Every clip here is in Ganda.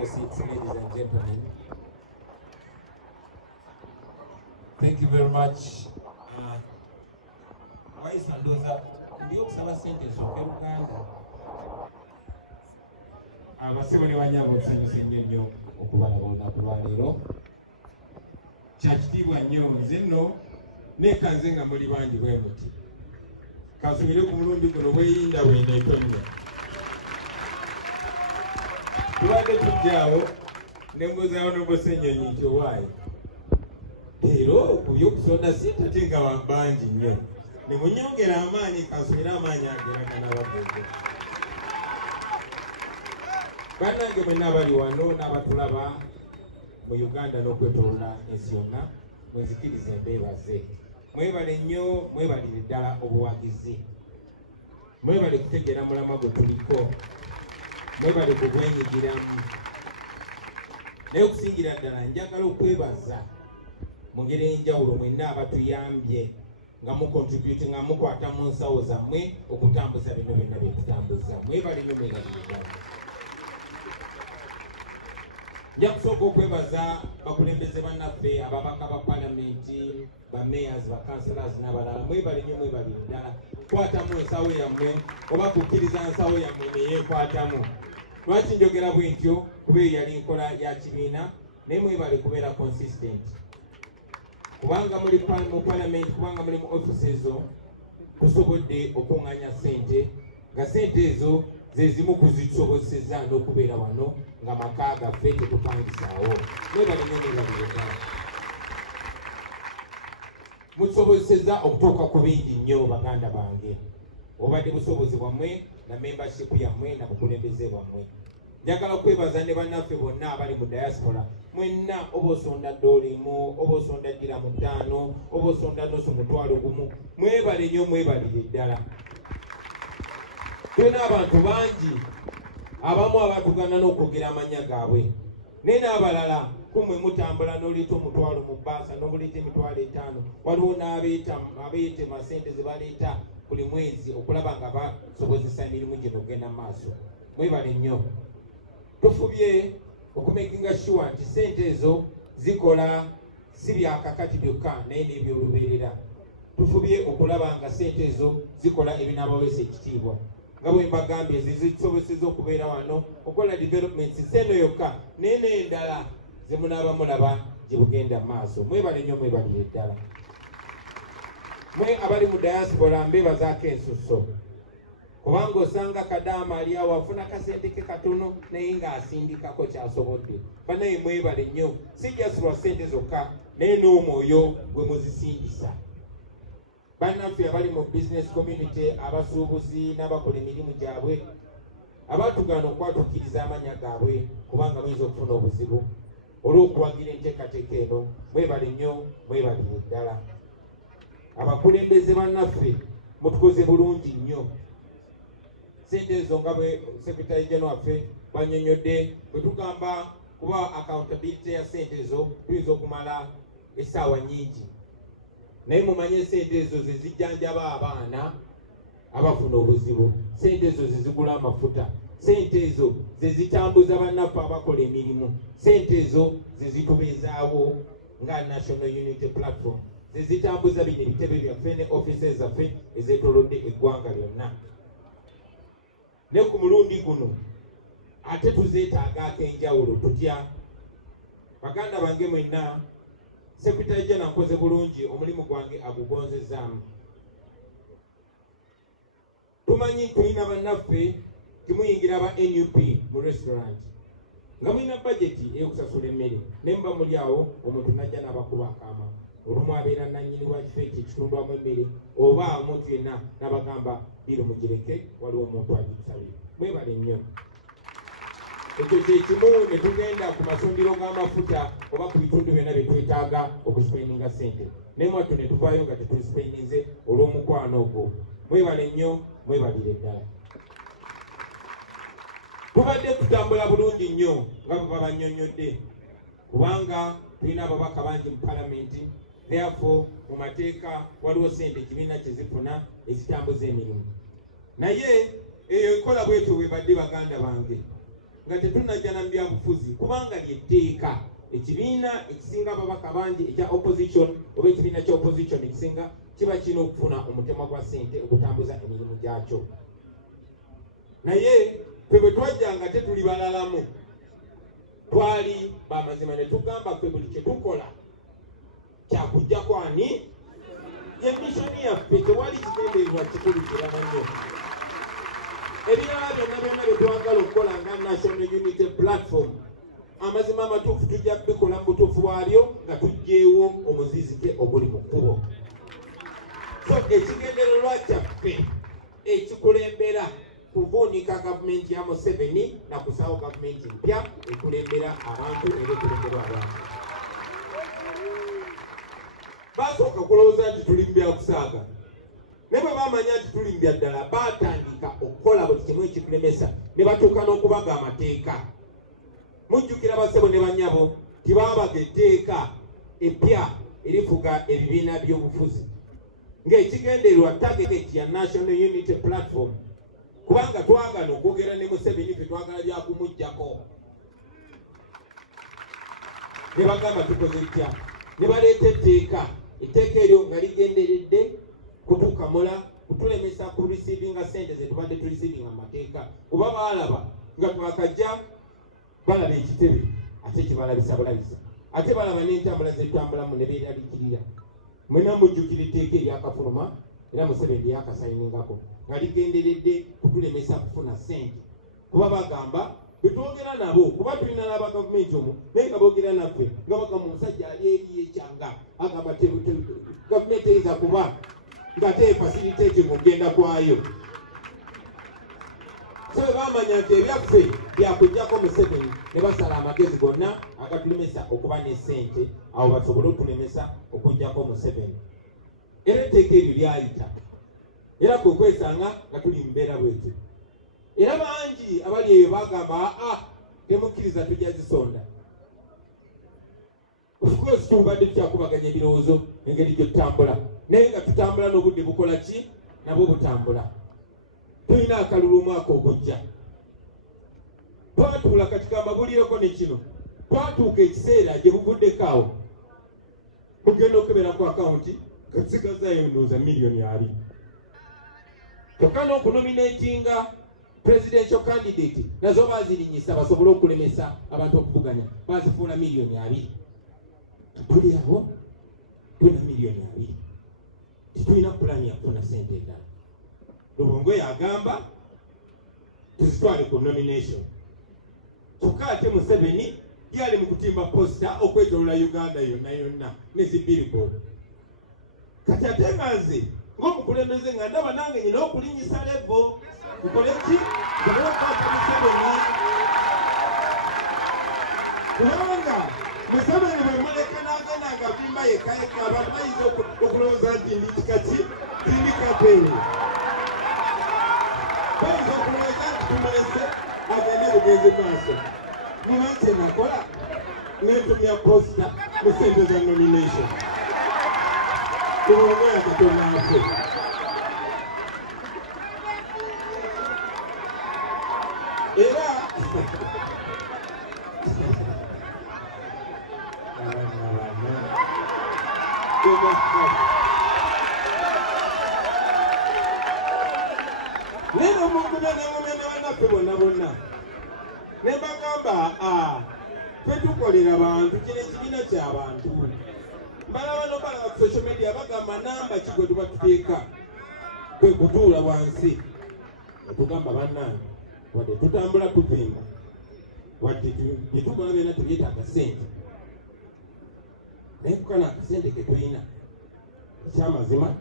your seats, ladies and gentlemen. Thank you very much. Wise Mendoza, ndio kusaba sente soke Uganda. Abasibuli wanyabo kusanyusa nnyo okubalaba olunaku lwa leero. Kyakitiibwa nnyo nze nno neekanze nga muli bangi bwe muti. Kasubire ku mulundi guno bweyinda bweneetonnya. Tubadde tujjaawo ne mbuzaawo n'obusennyonyi nti owaayi. Leero ku byokusonda sintate nga bangi nnyo. Ne munyongera amaanyi kasubire amaanyi ageragana abagenge. Bannange mwenna abali wano n'abatulaba mu Uganda n'okwetooloola ensi yonna mwezikirize mbeebaze. Mwebale nnyo, mwebalire ddala obuwagizi. Mwebale kutegeera mulamwa gwe tuliko. Mwebale kugwenyigiramu. Naye okusingira ddala njagala okwebaza mu ngeri ey'enjawulo mwenna abatuyambye nga mukontribute nga mukwata mu nsawo zammwe okutambuza bino byonna bye tutambuza. Mwebale nnyo mwebalire ddala. Nja kusooka okwebaza bakulembeze bannaffe ababaka ba palamenti, ba mayors, ba councillors n'abalala. Mwebale nnyo mwebalire ddala. Kwatamu ensawo yammwe oba kukkiriza nsawo yammwe neyeekwatamu. Lwaki njogera bwe ntyo? Kuba eyo yali nkola ya kibiina, naye mwebale kubeera consistent. Kubanga muli mu palamenti, kubanga muli mu offices zo, tusobodde okuŋŋaanya ssente, nga ssente ezo ze zimu kuzitusobozeseza n'okubeera wano nga maka gaffe tetupangisaawo. Mwebale nnyo mwebalire ddala. Mutusobozeseza okutuuka ku bingi nnyo baganda bange. Obadde busobozi bwammwe na membership yammwe na bukulembeze bwammwe. Njagala okwebaza ne bannaffe bonna abali mu diaspora. Mwenna oba osonda $1, oba osonda $5, oba osonda $1,000. Mwebale nnyo mwebalire ddala. Tulina abantu bangi abamu abatugana n'okwogera amannya gaabwe. Naye n'abalala kumwe mutambula n'oliita $1,000 mu bbaasa n'obuleeta $5,000. Waliwo n'abeetema ssente ze baleeta buli mwezi okulaba nga basobozesa emirimu gino okugenda mu maaso. Mwebale nnyo. Tufubye okumakinga sure nti ssente ezo zikola si byakakati byokka naye n'ebyolubeerera. Tufubye okulaba nga ssente ezo zikola ebinaabaweesa ekitiibwa. Nga bwe mbagambye zisobozeseza okubeera wano okukola developments seno yokka naye n'endala ze munaaba mulaba gye bugenda mu maaso. Mwebale nnyo mwebalire ddala. Mwe abali mu diaspora mbeebazaako ensusso. Kubanga osanga Kadaama ali awo afuna kasente ke katono naye ng'asindikako kyasobodde. Banaye mwebale nnyo. Si just lwa ssente zokka naye n'omwoyo gwe muzisindisa. Bannaffe abali mu business community, abasuubuzi n'abakola emirimu gyabwe, abaatugaana okwatuukiriza amannya gaabwe kubanga muyinza okufuna obuzibu olw'okuwagira enteekateeka eno. Mwebale nnyo mwebalire ddala. Abakulembeze bannaffe mutukoze bulungi nnyo. Ssente ezo nga bwe Secretary General waffe bannyonnyodde bwe tugamba kuba accountability ya ssente ezo tuyinza okumala essaawa nnyingi. Naye mumanye ssente ezo ze zijjanjaba abaana abafuna obuzibu. Ssente ezo ze zigula amafuta. Ssente ezo ze zitambuza bannaffe abakola emirimu. Ssente ezo ze zitubeezaawo nga National Unity Platform. Ze zitambuza bino ebitebe byaffe ne offices zaffe ezeetoolodde eggwanga lyonna. Ne ku mulundi guno ate tuzeetaaga ak'enjawulo tutya. Baganda bange mwenna, Secretary General nkoze bulungi omulimu gwange agugonzezaamu. Tumanyi tulina bannaffe timuyingira ba NUP mu restaurant nga mulina budgeti ey'okusasula emmere ne muba muli awo omuntu najja n'abakuba akaama. Olumu abeera nannyini wa kifo ekyo ekitundwamu emmere oba omuntu yenna n'abagamba biro mugireke waliwo omuntu agitusabire. Mwebale nnyo. Ekyo kye kimu ne tugenda ku masundiro g'amafuta oba ku bitundu byonna bye twetaaga okusipendinga ssente. Naye mwattu ne tuvaayo nga tetusipendinze olw'omukwano ogwo. Mwebale nnyo mwebalire ddala. Tubadde tutambula bulungi nnyo nga bwe babannyonnyodde kubanga tulina ababaka bangi mu palamenti. Therefore mu mateeka waliwo ssente ekibiina kye zifuna ezitambuza emirimu. Naye eyo ekola bwetyo bwe badde baganda bange nga tetunajja na byabufuzi kubanga lyetteeka ekibiina ekisinga ababaka bangi ekya opposition oba ekibiina kya opposition ekisinga kiba kirina okufuna omutemwa gwa ssente okutambuza emirimu gyakyo. Naye ffe bwe twajjanga tetuli balalamu, twali bamazima ne tugamba ffe buli kye tukola kyakujjako ani ye missoni yaffe, tewali kigendererwa kikulu kirala nnyo. Ebirala byonna bye twagala okukola nga National Unity Platform, amazima amatuufu tujja kubikola mu butuufu bwabyo nga tuggyeewo omuzizike oguli mu kkubo. So ekigendererwa kyaffe ekikulembera kuvuunika gavumenti ya Museveni na kusaawo gavumenti mpya ekulembera abantu era ekulemberwa abantu. Basooka kulowooza nti tuli mu byakusaaga, ne bwe bamanya nti tuli mu bya ddala baatandika okukola buli kimu ekitulemesa ne batuuka n'okubaga amateeka. Mujjukira bassebo ne bannyabo tibaabaga etteeka eppya erifuga ebibiina by'obufuzi ng'ekigendererwa target ya National Unity Platform, kubanga twagala okwogera ne Museveni ffe twagala byakumuggyako. Ne bagamba tukoze ttya, ne baleeta etteeka eryo nga ligenderedde kutukamula kutulemesa ku receiving sente ze tubadde tu receiving amateeka, kuba baalaba nga twakajja balaba ekitebe ate kibalabisa bulabisa, ate balaba n'entambula zetutambulamu ne beeralikirira. Mwena mujjukira etteeka eryakafuluma era Museveni yakasayiningako nga ligenderedde kutulemesa kufuna ssente, kuba bagamba betwogera nabo kuba tulina n'aba gavumenti omwo naye nga boogera naffe nga bagamba omusajja ali eri ekyanga agamba gavumenti eyinza kuba nga tefasiliteeti mu kugenda kwayo. So bamanya nti ebyaffe byakujjako Museveni ne basala amagezi gonna agatulemesa okuba ne ssente awo basobole okutulemesa okujjako Museveni. Era etteeka eryo lyayita era kwe kwesanga nga tuli mu mbeera bwetyo. Era bangi abali eyo bagamba temukkiriza tujja zisonda. Of course tubadde tukyakubaganya ebirowoozo engeri gye tutambula, naye nga tutambula n'obudde bukola ki nabwo butambula. Tulina akalulu omwaka ogujja, twatuula kati kambabulireko ne kino, twatuuka ekiseera gye buvuddeko awo mugenda okukebera ku akawunti kazigazayo ndowooza $2,000,000 kyokka n'okunominatinga presidential candidate nazo bazirinyisa basobole okulemesa abantu okuvuganya, bazifuula $2,000,000. Tuli awo tulina $2,000,000, titulina pulani yakufuna ssente endala. Lubongo yagamba tuzitwale ku nomination, kyokka ate Museveni yali mu kutimba posta okwetoolola Uganda yonna yonna ne zi billboard. Kati ate nga nze ng'omukulembeze nga ndaba nange nyina okulinyisa levo nkole ki ngeokwata Museveni, kubanga Museveni bwe muleka n'agenda agavimba yekka abantu bayinza okulowooza nti ndi kikaki tindi kapeere, bayinza okulowooza nti tumulese agende bugenzi maaso. Muba kye nakola neetumya posta mu ssente za nomination. Tubaomoya Katonda waffe. Era neno munene bannaffe bonna ne bagamba ffe tukolera bantu, kino ekibiina ky'abantu. Balaba balaba ku social media bagamba namba ki gwe tuba tuteeka kwe kutuula wansi ne tugamba bannange wadde tutambula tuvimba wadde bye tukola byonna tubyetaaga ssente, naye kukana akasente ke tulina ekyamazima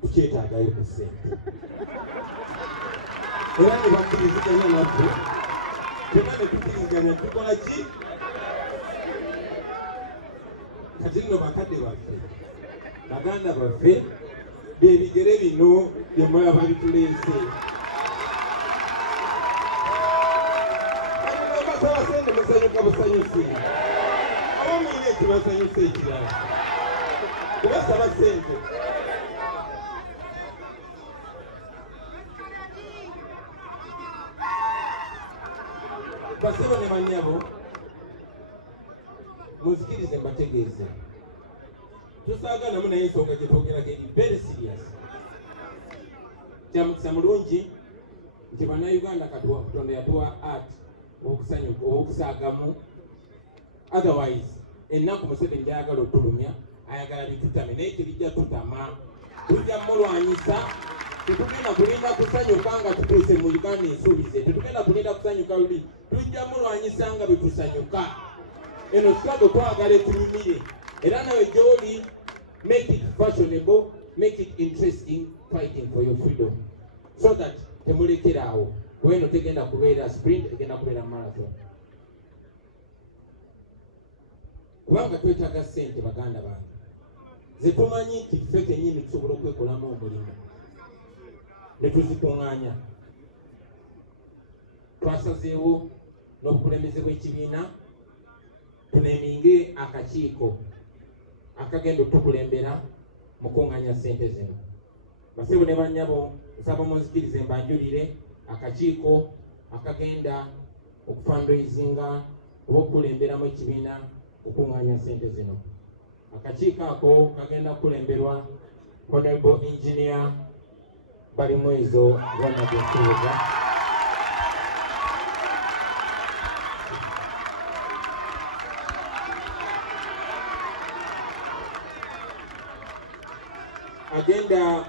tukyetaagayo ku ssente. Era ne bakkiriziganya naffe tena ne tukkiriziganya tukola ki. Kati nno bakadde baffe baganda baffe bebigere bino byemulaba bituleese. Basaba sente musanyuka busanyusi, oba mwine ekibasanyusa ekirala kubasaba sente. basebo ne banyabo muzikirize mbategeeze tusaaganamu naye ensonga gye twogerako eri very serious. Kyamukisa mulungi nti bannayuganda katonda yatuwa art okusaagamu, otherwise ennaku Museveni gyayagala otulumya ayagala bitutame naye tebijja tutama, tujja mulwanyisa. Tetugenda kulinda kusanyuka nga tutuuse mu Uganda ensuubize, tetugenda kulinda kusanyuka luli, tujja mulwanyisa nga betusanyuka. Eno struggle twagala etulumire, era nawe gy'oli make it fashionable, make it interesting, fighting for your freedom, so that temulekerawo. Weno tegenda kubeera sprint, tegenda kubeera marathon. Kubanga twetaaga ssente baganda bange zetumanyi nti ffe kennyini tusobola okwekolamu omulimu ne tuzikuŋŋaanya. Twasazeewo n'obukulembeze bw'ekibiina tuneeminge akakiiko akagenda otukulembera mu kuŋŋaanya ssente zino. Basebo ne bannyabo nsaba munzikirize mbanjulire akakiiko akagenda okufundraisinga oba okukulemberamu ekibiina okuŋŋaanya ssente zino. Akakiiko ako kagenda kukulemberwa Honorable Engineer Balimwezo Ronald Nsubuga. Agenda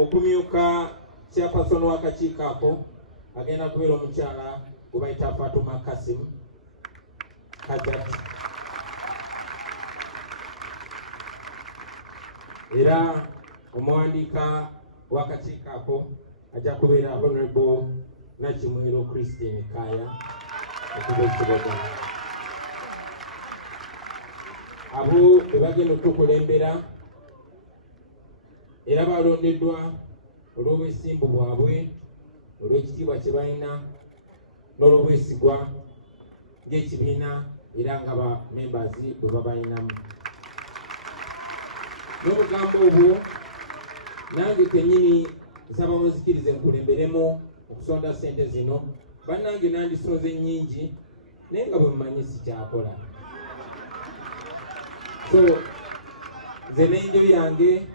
okumyuka chairperson w'akakiiko ako agenda kubeera omukyala gwe bayita Fatuma Kasim Hajat. Era omuwandiika w'akakiiko ako ajja kubeera Honorable Nakimwero Christine Kaya okuba ekiboga. Abo be bagenda okutukulembera era balondeddwa olw'obwesimbu bwabwe, olw'ekitiibwa kye balina n'olw'obwesigwa ng'ekibiina era nga ba members bwe babalinamu. N'obugambo obwo nange kennyini nsaba muzikirize nkulemberemu okusonda ssente zino. Bannange nandisonze nnyingi naye nga bwe mmanyi sikyakola. So nze n'enjo yange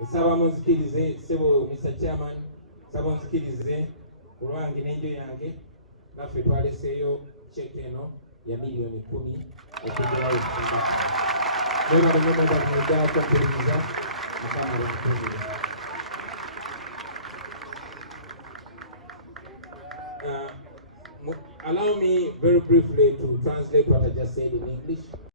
nsaba munzikirize, sebo Mr. Chairman, nsaba munzikirize olwange n'enjo yange naffe twaleseeyo cheque eno ya $10,000,000 okugerawo ekitundu. Mwebale nnyo mwebalimidda kwanjuliriza Mukama lwankunzire. Allow me very briefly to translate what I just said in English.